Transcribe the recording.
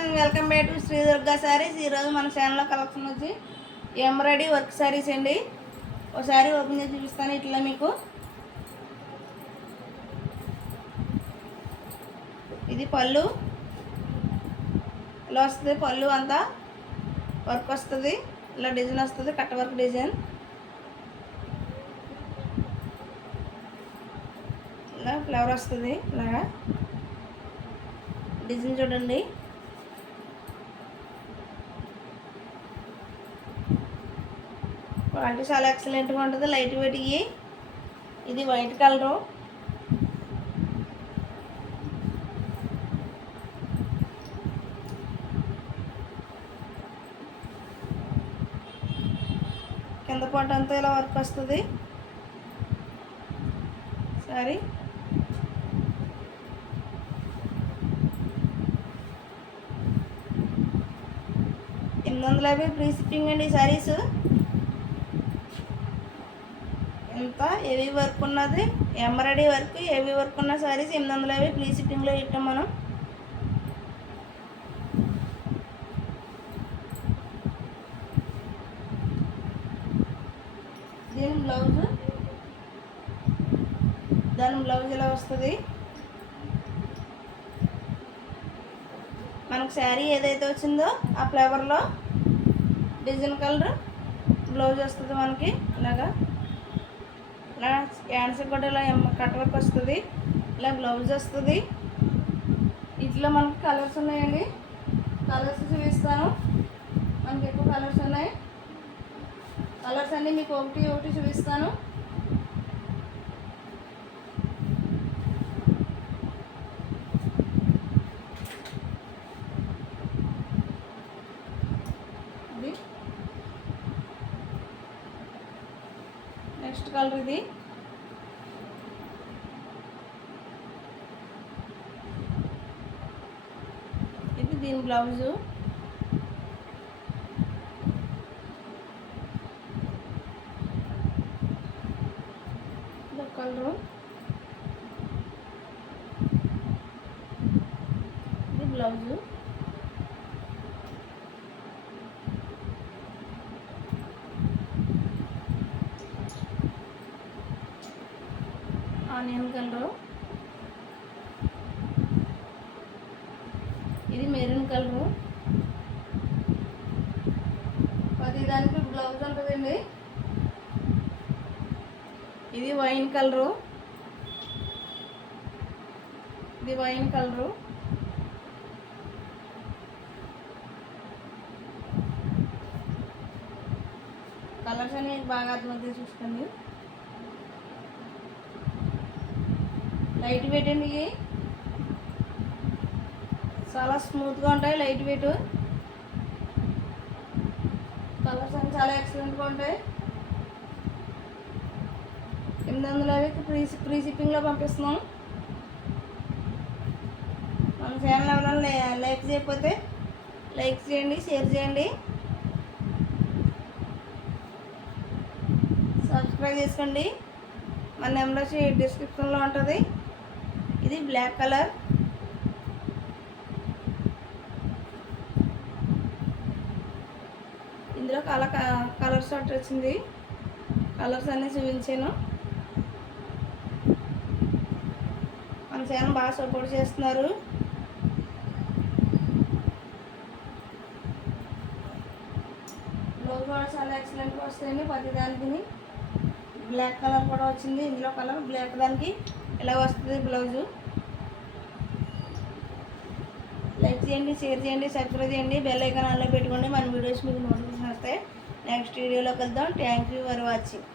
Everyone, welcome back to Sri Durga Sarees. ఈరోజు మన ఛానల్లో కలెక్షన్ వచ్చి ఎంబ్రాయిడరీ వర్క్ శారీస్ అండి. ఒక శారీ ఓపెన్ చేసి చూపిస్తాను. ఇట్లా మీకు ఇది పళ్ళు ఇలా వస్తుంది. పళ్ళు అంతా వర్క్ వస్తుంది. ఇలా డిజైన్ వస్తుంది, కట్ వర్క్ డిజైన్. ఇలా ఫ్లవర్ వస్తుంది. ఇలాగా డిజైన్ చూడండి. క్వాలిటీ చాలా ఎక్సలెంట్గా ఉంటుంది. Light weight. ఇది వైట్ కలరు. కింద పాటు అంతా ఇలా వర్క్ వస్తుంది. సారీ 850 ఫ్రీ షిప్పింగ్ అండి. ఈ శారీస్ ఎంత హెవీ వర్క్ ఉన్నది, ఎంబ్రాయిడరీ వర్క్, హెవీ వర్క్ ఉన్న శారీస్ 850 ఫ్రీ షిప్పింగ్లో ఇట్టాం మనం. దాని బ్లౌజ్ ఇలా వస్తుంది. మనకు శారీ ఏదైతే వచ్చిందో ఆ ఫ్లేవర్లో డిజైన్ కలర్ బ్లౌజ్ వస్తుంది మనకి. ఇలా హ్యాండ్స్ కూడా ఇలా కట్ వర్క్ వస్తుంది. ఇలా బ్లౌజ్ వస్తుంది. ఇట్లా మనకి కలర్స్ ఉన్నాయండి. కలర్స్ చూపిస్తాను. మనకి ఎక్కువ కలర్స్ ఉన్నాయి. కలర్స్ అన్నీ మీకు ఒకటి ఒకటి చూపిస్తాను. నెక్స్ట్ కలర్ ఇది. ఇది దీని బ్లౌజు. ఇది కలరు. ఇది బ్లౌజు. Onion colour. ఇది మెరూన్ కలరు. ప్రతి దానికి బ్లౌజ్ ఉంటుందండి. ఇది వైన్ కలరు. ఇది వైన్ కలరు. కలర్స్ అని బాగా అర్థమవుతుంది, చూసుకోండి. లైట్ వెయిట్ అండి. ఇవి చాలా స్మూత్గా ఉంటాయి, లైట్ వెయిట్. కలర్స్ అన్నీ చాలా ఎక్సలెంట్గా ఉంటాయి. 850 ఫ్రీ షిప్పింగ్లో పంపిస్తున్నాం. మన ఛానల్ ఎవరైనా లైక్ చేయకపోతే లైక్ చేయండి, షేర్ చేయండి, సబ్స్క్రైబ్ చేసుకోండి. మన నెంబర్ వచ్చి డిస్క్రిప్షన్లో ఉంటుంది. ఇది బ్లాక్ కలర్. ఇందులో కలర్ షార్ట్ వచ్చింది. కలర్స్ అన్నీ చూపించాను. మన ఛానల్ బాగా సపోర్ట్ చేస్తున్నారు. బ్లౌజ్ కూడా చాలా ఎక్సలెంట్గా వస్తాయండి. ప్రతి దానికి బ్లాక్ కలర్ కూడా వచ్చింది. ఇందులో కలర్ బ్లాక్ దానికి ఇలా వస్తుంది బ్లౌజు. లైక్ చేయండి, షేర్ చేయండి, సబ్స్క్రైబ్ చేయండి, బెల్ ఐకాన్ ఆన్లో పెట్టుకోండి. మన వీడియోస్ మీకు నోటిఫికేషన్ వస్తాయి. నెక్స్ట్ వీడియోలోకి వెళ్దాం. Thank you for watching.